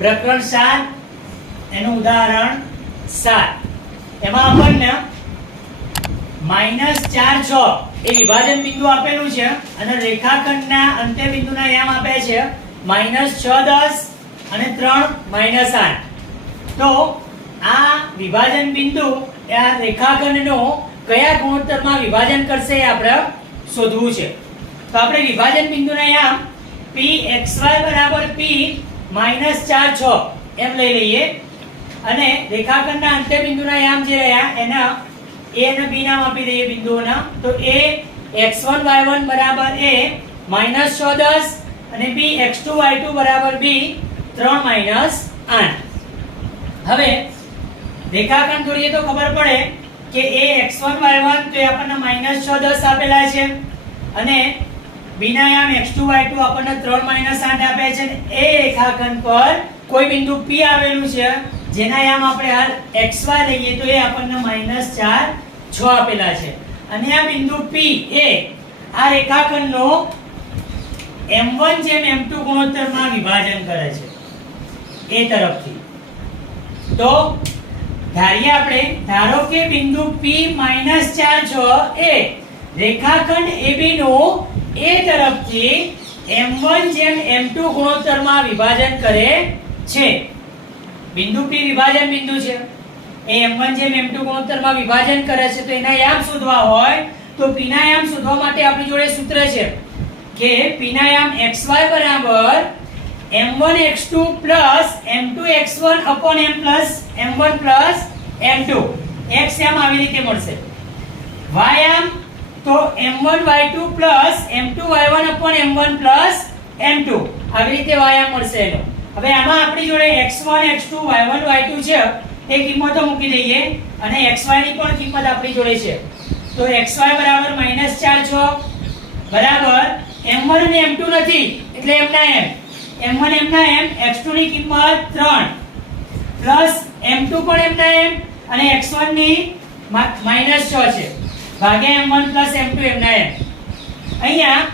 પ્રકરણ 7 એનું ઉદાહરણ 7 એમાં આપણને -4 6 એ વિભાજન બિંદુ આપેલું છે અને રેખાખંડના અંત્ય બિંદુના યામ આપે છે -6 10 અને 3 -8 તો આ વિભાજન બિંદુ આ રેખાખંડનો કયા ગુણોત્તરમાં વિભાજન કરશે એ આપણે શોધવું છે। તો આપણે વિભાજન બિંદુના યામ pxy p -4 6 એમ લઈ લઈએ અને રેખાખંડના અંત્ય બિંદુના યામ જે રહ્યા એના a અને b નામ આપી દઈએ બિંદુઓના। તો a x1 y1 બરાબર a -6 10 અને b x2 y2 બરાબર b 3 -8। હવે રેખાખંડ દોરીએ તો ખબર પડે કે a x1 y1 તો એ આપણને -6 10 આપેલા છે અને b ના યામ x2 y2 આપણને 3 -8 આપ્યા છે। એ રેખાખંડ પર કોઈ બિંદુ p આવેલું છે જેના યામ આપણે હાલ xy લઈએ તો એ આપણને -4 6 આપેલા છે અને આ બિંદુ p એ આ રેખાખંડનો m1 જેમ m2 ગુણોત્તરમાં વિભાજન કરે છે એ તરફથી। તો ધારીએ આપણે ધારો કે બિંદુ p -4 6 એ રેખાખંડ AB નું a તરફથી m1 જેમ m2 ગુણોત્તરમાં વિભાજન કરે છે। બિંદુ p વિભાજન બિંદુ છે એ m1 જેમ m2 ગુણોત્તરમાં વિભાજન કરે છે તો એના યામ શોધવા હોય તો p ના યામ શોધવા માટે આપણી જોડે સૂત્ર છે કે p ના યામ xy બરાબર m1x2 m2x1 m1 m2 x યામ આવી રીતે મળશે। y યામ તો m1y2 m2y1 m1 m2 આવી રીતે y યામ મળશે એનો। હવે આમાં આપણી જોડે x1 x2 y1 y2 છે એ કિંમતો મૂકી દઈએ અને xy ની પણ કિંમત આપણી જોડે છે। તો xy બરાબર -4 6 બરાબર m1 અને m2 નથી એટલે m ના m m1 m ના m x2 ની કિંમત 3 પ્લસ m2 પણ m ના m અને x1 ની -6 છે ભાગ્યા m1 m2 m ના m। અહીંયા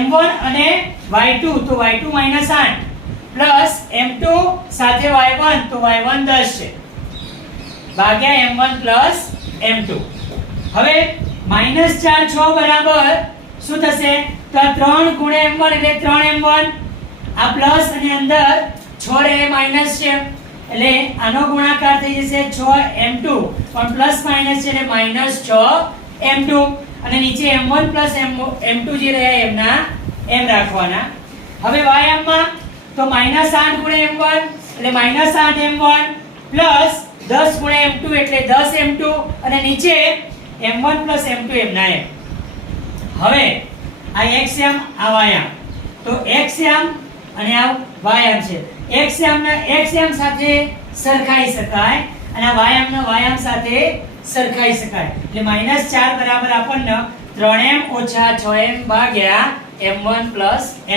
m1 અને y2 તો y2 -8 પ્લસ m2 સાથે y1 તો y1 10 છે ભાગ્યા m1 m2। હવે -4 6 બરાબર શું થશે તો 3 ગુણ્યા m1 એટલે 3m1 આ પ્લસ અને અંદર 6 રે માઈનસ છે એટલે આનો ગુણાકાર થઈ જશે 6m2 પણ પ્લસ માઈનસ છે એટલે -6m2 અને નીચે m1 m2 જે રહ્યા એમના m રાખવાના। હવે y માં તો -8 ગુણ્યા m1 એટલે -8m1 પ્લસ 10 ગુણ્યા m2 એટલે 10m2 અને નીચે m1 m2 એમના m। હવે આ x યામ આ y યામ તો x યામ અને આ y યામ છે x યામ સાથે સરખાઈ શકાય અને આ y યામ સાથે સરખાઈ શકાય એટલે -4 બરાબર આપણને 3m - 6m ભાગ્યા m1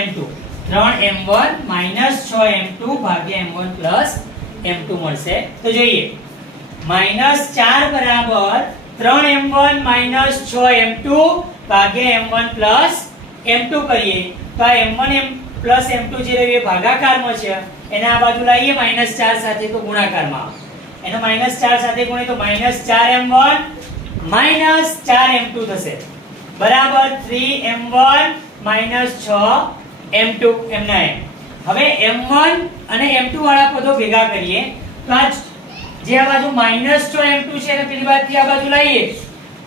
m2 3m1 -6m2 ભાગ્યા m1 m2 મળશે। તો જોઈએ -4 બરાબર 3m1 -6m2 ભાગ્યા m1 m2 કરીએ તો આ m1 m2 જે રહ્યું એ ભાગાકારમાં છે એને આ બાજુ લાવીએ -4 સાથે તો ગુણાકારમાં આવે એનો -4 સાથે ગુણીએ તો -4m1 -4m2 થશે બરાબર 3m1 -6m2 એમના m। હવે m1 અને m2 વાળા પદો ભેગા કરીએ તો આ જે આ બાજુ -6m2 છે અને પેલી બાજુથી આ બાજુ લાવીએ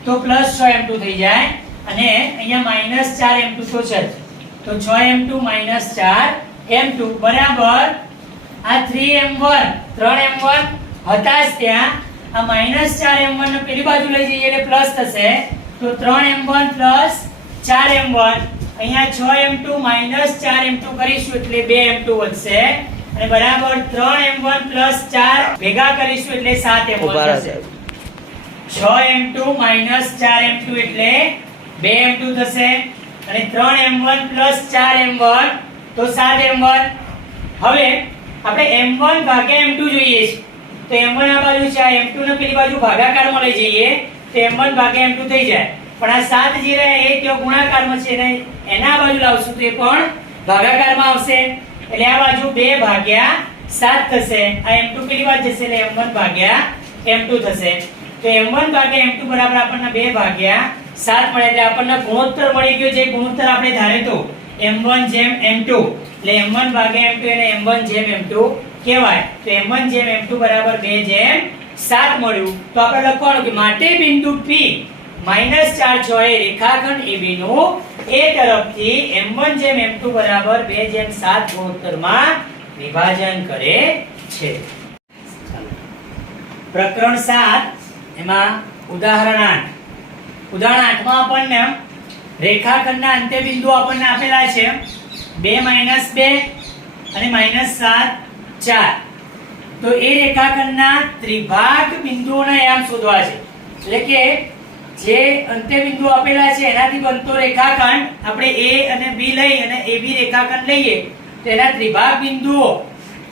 તો +6m2 થઈ જાય અને અહીંયા -4m2 તો છે તો 6m2 -4m2 બરાબર આ 3m1 હતા જ ત્યાં આ -4m1 ને પેલી બાજુ લઈ જઈએ એટલે પ્લસ થશે તો 3m1 4m1 અહીંયા 6m2 -4m2 કરીશું એટલે 2m2 વધશે અને બરાબર 3m1 4 ભેગા કરીશું એટલે 7m1 થશે। 6m2 4m2 એટલે 2m2 થશે અને 3m1 4m1 તો 7m1। હવે આપણે m1 ભાગ્યા m2 જોઈએ છે તો m1 આ બાજુ છે આ m2 ને પેલી બાજુ ભાગાકારમાં લઈ જઈએ તો m1 ભાગ્યા m2 થઈ જાય પણ આ 7 જે રહે એ ત્યાં ગુણાકારમાં છે ને એના બાજુ લાવશું તો એ પણ ભાગાકારમાં આવશે એટલે આ બાજુ 2 ભાગ્યા 7 થશે, આ m2 પેલી વાત જશે એટલે m1 ભાગ્યા m2 થશે. તો m1 ભાગ્યા m2 બરાબર આપણને 2 ભાગ્યા 7 મળે એટલે આપણને ગુણોત્તર મળી ગયો. જે ગુણોત્તર આપણે ધાર્યો તો m1 જેમ m2 એટલે m1 ભાગ્યા m2 એને m1 જેમ m2 કહેવાય. તો m1 જેમ m2 બરાબર 2 જેમ 7 મળ્યું. તો આપણે લખવાનું કે માટે બિંદુ P -4 6 એ રેખાખંડ AB નું A તરફથી m1 જેમ m2 બરાબર 2 જેમ 7 ગુણોત્તરમાં વિભાજન કરે છે. પ્રકરણ 7 એમાં ઉદાહરણ 8. ઉદાહરણ 8 માં આપણને રેખાખંડના અંત્યબિંદુઓ આપણને આપેલા છે 2 -2 અને -7 4. તો એ રેખાખંડના ત્રિભાગ બિંદુઓના યામ શોધવા છે. એટલે કે જે અંત્યબિંદુઓ આપેલા છે એનાથી બનતો રેખાખંડ આપણે A અને B લઈ અને AB રેખાખંડ લઈએ તો એના ત્રિભાગ બિંદુઓ,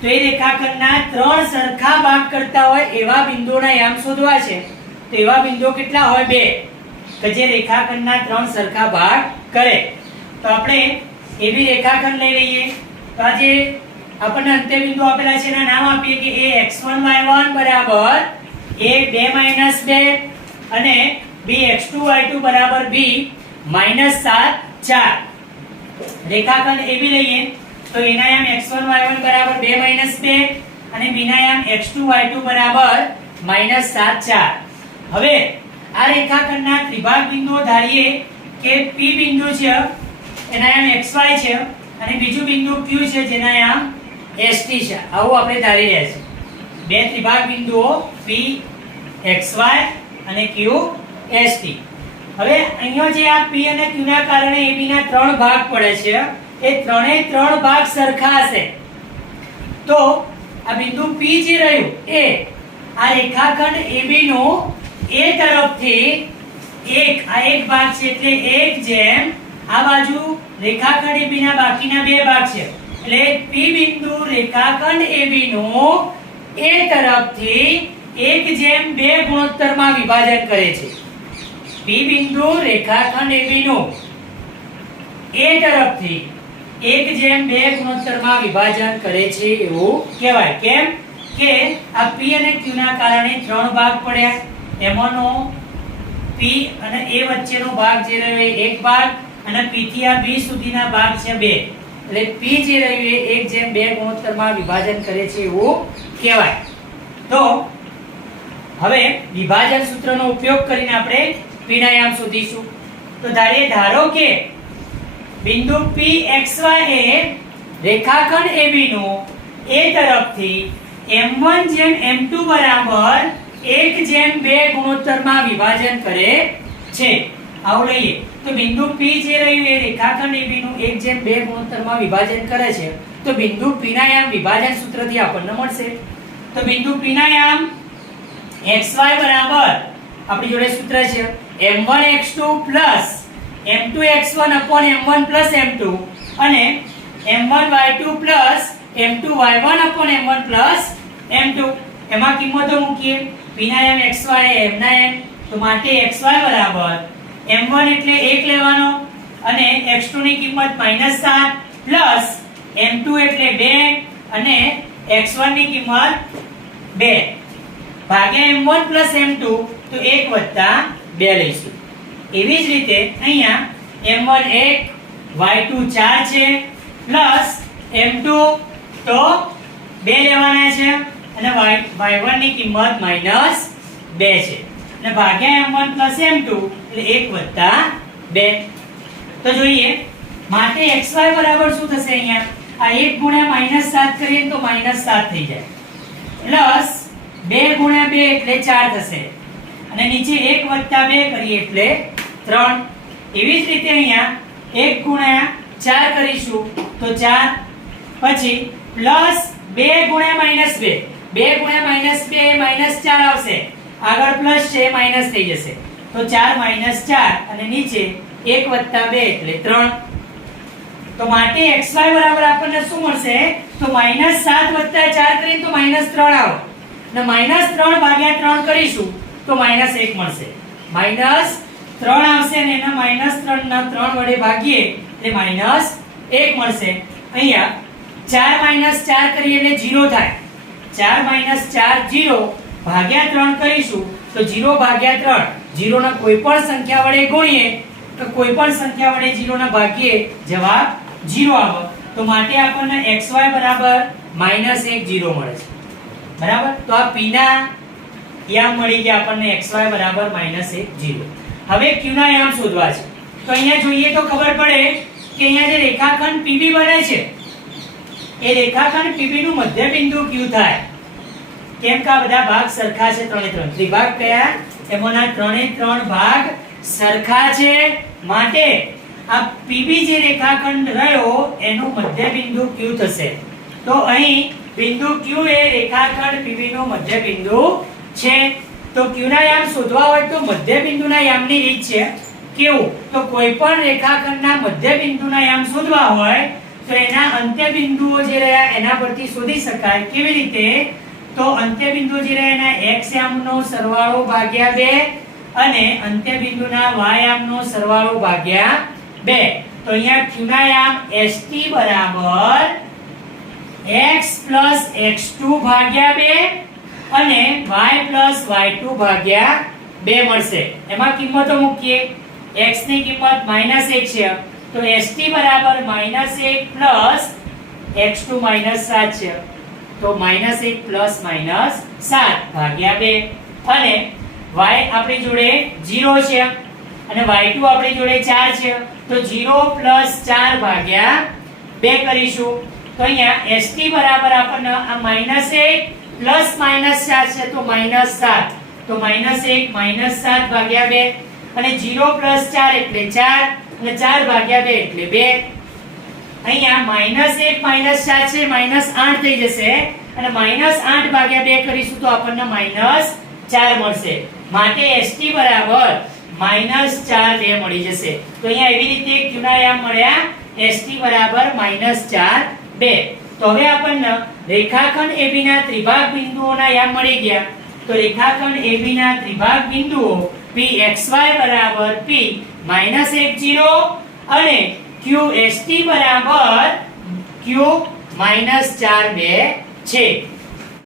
તો એ રેખાખંડના 3 સરખા ભાગ કરતા હોય એવા બિંદુઓના યામ શોધવા છે. તો એવા બિંદુઓ કેટલા હોય? 2 કે જે રેખાખંડના 3 સરખા ભાગ કરે. તો આપણે AB રેખાખંડ લઈ લઈએ. તો આ જે આપણને અંત્યબિંદુ આપેલા છે એના નામ આપીએ કે a x1 y1 બરાબર a 2 - 2 અને b x2 y2 બરાબર b -7 4. રેખાખંડ AB લઈએ તો એના યામ x1 y1 બરાબર 2 - 2 અને b ના યામ x2 y2 બરાબર -7 4. હવે આ રેખાખંડના ત્રિભાગ બિંદુઓ ધારીએ કે P બિંદુ છે એના યામ xy છે અને બીજું બિંદુ Q છે જેના યામ ST છે. આવું આપણે ધારી રહ્યા છે. બે ત્રિભાગ બિંદુઓ P xy અને Q ST. હવે અહીંયા જે આ P અને Q ના કારણે AB ના 3 ભાગ પડે છે એ ત્રણે 3 ભાગ સરખા હશે. તો આ બિંદુ P જે રહ્યું એ આ રેખાખંડ AB નો A તરફથી આ એક ભાગ છે એટલે 1 જેમ આ બાજુ રેખાખંડ AB ના બાકીના 2 ભાગ છે એટલે P બિંદુ રેખાખંડ AB નો A તરફથી 1 જેમ 2 ગુણોત્તરમાં વિભાજન કરે છે. P બિંદુ રેખાખંડ AB નો A તરફથી 1 જેમ 2 ગુણોત્તરમાં વિભાજન કરે છે એવું કહેવાય. કેમ કે આ P અને Q ના કારણે 3 ભાગ પડ્યા. એમાંનો P અને A વચ્ચેનો ભાગ જે રહ્યો એ 1 ભાગ અને P થી આ B સુધીના ભાગ છે 2. એટલે P જે રહ્યું એ 1 જેમ 2 ગુણોત્તરમાં વિભાજન કરે છે એવું કહેવાય. તો હવે વિભાજન સૂત્રનો ઉપયોગ કરીને આપણે P ના યામ શોધીશું. તો ધારો કે બિંદુ P xy એ રેખાખંડ AB નું A તરફથી m1 જેમ m2 બરાબર 1 જેમ 2 ગુણોત્તરમાં વિભાજન કરે છે. આવું લઈએ તો બિંદુ P જે રહ્યું એ રેખાખંડ AB નું 1 જેમ 2 ગુણોત્તરમાં વિભાજન કરે છે. તો બિંદુ P ના યામ વિભાજન સૂત્રથી આપણને મળશે. તો બિંદુ P ના યામ xy બરાબર આપણી જોડે સૂત્ર છે m1x2 m2x1 m1 m2 અને m1y2 m2y1 m1 m2. એમાં કિંમતો મૂકીએ. P ના યામ xy m ના m તો માટે xy બરાબર m1 એટલે 1 લેવાનો અને x2 ની કિંમત -7 પ્લસ m2 એટલે 2 અને x1 ની કિંમત 2 ભાગ્યા m1 m2 તો 1 + 2 લઈશું. એવી જ રીતે અહીંયા m1 1 y2 4 છે પ્લસ m2 તો 2 લેવાના છે અને y1 ની કિંમત -2 છે અને ભાગ્યા m1 m2 એટલે 1 + 2. તો જોઈએ માટે xy બરાબર શું થશે? અહીંયા આ 1 ગુણ્યા -7 કરીએ તો -7 થઈ જાય પ્લસ 2 ગુણ્યા 2 એટલે 4 થશે અને નીચે 1 + 2 કરીએ એટલે 3. એવી જ રીતે અહીંયા 1 ગુણ્યા 4 કરીશું તો 4 પછી પ્લસ 2 ગુણ્યા -2 2 ગુણ્યા -2 એ -4 આવશે. આગળ પ્લસ છે માઈનસ થઈ જશે તો 4 - 4 અને નીચે 1 + 2 એટલે 3. તો માટે xy બરાબર આપણને શું મળશે? તો -7 + 4 કરીએ તો -3 આવે અને -3 ભાગ્યા 3 કરીશું તો -1 મળશે. -3 આવશે અને એના -3 ના 3 વડે ભાગીએ એટલે -1 મળશે. અહીંયા 4 - 4 કરીએ એટલે 0 થાય. 4 - 4 0 ભાગ્યા 3 કરીશું તો 0 ભાગ્યા 3 0 ના કોઈ પણ સંખ્યા વડે ગુણીએ તો કોઈ પણ સંખ્યા વડે 0 ના ભાગીએ જવાબ 0 આવે. તો માટે આપણને xy બરાબર -1 0 મળે છે. બરાબર. તો આ p ના યામ મળી ગયા આપણને xy બરાબર -1 0. હવે q ના યામ શોધવા છે. તો અહીંયા જોઈએ તો ખબર પડે કે અહીંયા જે રેખાખંડ PB બને છે એ રેખાખંડ PB નું મધ્ય બિંદુ q થાય. કેમ કે આ બધા ભાગ સરખા છે, 3 3 ત્રિભાગ કયા એમાંના 3 3 ભાગ સરખા છે. માટે આ PB જે રેખાખંડ રહ્યો એનું મધ્ય બિંદુ q થશે. તો અહીં બિંદુ q એ રેખાખંડ PB નું મધ્ય બિંદુ છે. તો q ના યામ શોધવા હોય તો મધ્ય બિંદુના યામની રીત છે. કેવું? તો કોઈ પણ રેખાખંડના મધ્ય બિંદુના યામ શોધવા હોય તો એના અંત્ય બિંદુઓ જે રહ્યા એના પરથી શોધી શકાય. કેવી રીતે? તો અંત્ય બિંદુ જે રહ્યા એના x યામનો સરવાળો ભાગ્યા 2 અને અંત્ય બિંદુના y યામનો સરવાળો ભાગ્યા 2. તો અહીંયા q ના યામ st બરાબર x + x2 ભાગ્યા 2 અને y + y2 ભાગ્યા 2 મળશે. એમાં કિંમતો મૂકીએ. x ની કિંમત -1 છે તો st બરાબર -1 + x2 -7 છે. તો -1 + -7 ભાગ્યા 2 અને y આપણી જોડે 0 છે અને y2 આપણી જોડે 4 છે તો 0 + 4 ભાગ્યા 2 કરીશું. તો અહીંયા st બરાબર આપણને આ -1 + -4 છે તો -7. તો -1 -7 ભાગ્યા 2 અને 0 + 4 એટલે 4 અને 4 ભાગ્યા 2 એટલે 2. અહીંયા -1 - 7 છે -8 થઈ જશે અને -8 ભાગ્યા 2 કરીશું તો આપણને -4 મળશે. માટે st બરાબર -4 2 મળી જશે. તો અહીંયા એવી રીતે q ના યામ મળ્યા st બરાબર -4 2. તો હવે આપણને રેખાખંડ AB ના ત્રિભાગ બિંદુઓના યામ મળી ગયા. તો રેખાખંડ AB ના ત્રિભાગ બિંદુઓ pxy બરાબર p -1 0 અને qst બરાબર q -4 2 છે.